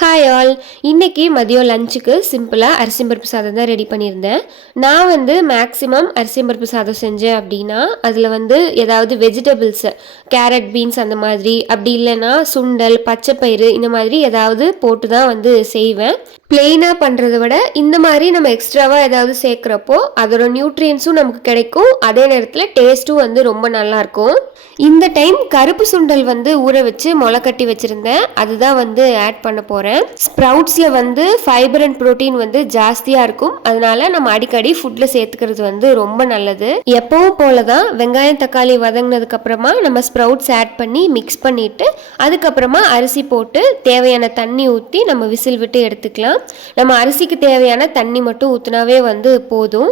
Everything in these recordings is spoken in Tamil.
Hi all. இன்னைக்கு மதியம் லஞ்சுக்கு சிம்பிளாக அரிசி பருப்பு சாதம் தான் ரெடி பண்ணியிருந்தேன். நான் வந்து மேக்ஸிமம் அரிசி பருப்பு சாதம் செஞ்சேன் அப்படின்னா அதில் வந்து ஏதாவது வெஜிடபிள்ஸு கேரட் பீன்ஸ் அந்த மாதிரி, அப்படி இல்லைன்னா சுண்டல் பச்சைப்பயிறு இந்த மாதிரி ஏதாவது போட்டு தான் வந்து செய்வேன். பிளெயினாக பண்ணுறத விட இந்த மாதிரி நம்ம எக்ஸ்ட்ராவாக ஏதாவது சேர்க்குறப்போ அதோட நியூட்ரியன்ஸும் நமக்கு கிடைக்கும், அதே நேரத்தில் டேஸ்ட்டும் வந்து ரொம்ப நல்லாயிருக்கும். இந்த டைம் கருப்பு சுண்டல் வந்து ஊற வச்சு முளை கட்டி வச்சுருந்தேன், அதுதான் வந்து ஆட் பண்ண போகிறேன். ஸ்ப்ரவுட்ஸில் வந்து ஃபைபர் அண்ட் ப்ரோட்டீன் வந்து ஜாஸ்தியாக இருக்கும், அதனால நம்ம அடிக்கடி ஃபுட்டில் சேர்த்துக்கிறது வந்து ரொம்ப நல்லது. எப்பவும் போல தான் வெங்காயம் தக்காளி வதங்கினதுக்கப்புறமா நம்ம ஸ்ப்ரவுட்ஸ் ஆட் பண்ணி மிக்ஸ் பண்ணிவிட்டு அதுக்கப்புறமா அரிசி போட்டு தேவையான தண்ணி ஊற்றி நம்ம விசில் விட்டு எடுத்துக்கலாம். நம்ம அரிசிக்கு தேவையான தண்ணி மட்டும் ஊற்றினாவே வந்து போதும்.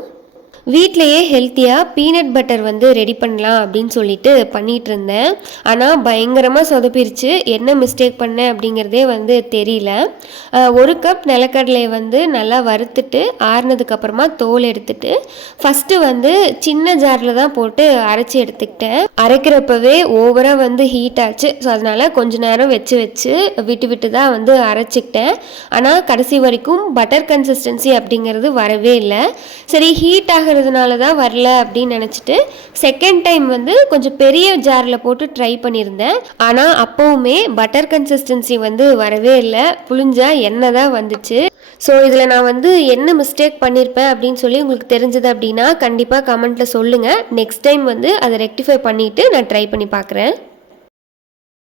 வீட்டிலையே ஹெல்த்தியாக பீனட் பட்டர் வந்து ரெடி பண்ணலாம் அப்படின்னு சொல்லிட்டு பண்ணிகிட்டு இருந்தேன். ஆனால் பயங்கரமாக சொதப்பிருச்சு. என்ன மிஸ்டேக் பண்ணேன் அப்படிங்கிறதே வந்து தெரியல. 1 கப் நிலக்கடலையை வந்து நல்லா வறுத்துட்டு ஆறுனதுக்கப்புறமா தோல் எடுத்துட்டு ஃபஸ்ட்டு வந்து சின்ன ஜாரில் தான் போட்டு அரைச்சி எடுத்துக்கிட்டேன். அரைக்கிறப்பவே ஓவராக வந்து ஹீட் ஆச்சு. ஸோ அதனால் கொஞ்ச நேரம் வச்சு விட்டு தான் வந்து அரைச்சிக்கிட்டேன். ஆனால் கடைசி வரைக்கும் பட்டர் கன்சிஸ்டன்சி அப்படிங்கிறது வரவே இல்லை. சரி, ஹீட் ஆகிற தான் வரல அப்படின்னு நினச்சிட்டு செகண்ட் டைம் வந்து கொஞ்சம் பெரிய ஜாரில் போட்டு ட்ரை பண்ணியிருந்தேன். ஆனால் அப்போவுமே பட்டர் கன்சிஸ்டன்சி வந்து வரவே இல்லை, புளிஞ்சா எண்ணெய் தான் வந்துச்சு. ஸோ இதில் நான் வந்து என்ன மிஸ்டேக் பண்ணியிருப்பேன் அப்படின்னு சொல்லி உங்களுக்கு தெரிஞ்சது அப்படின்னா கண்டிப்பாக கமெண்ட்டில் சொல்லுங்கள். நெக்ஸ்ட் டைம் வந்து அதை ரெக்டிஃபை பண்ணிவிட்டு நான் ட்ரை பண்ணி பார்க்குறேன்.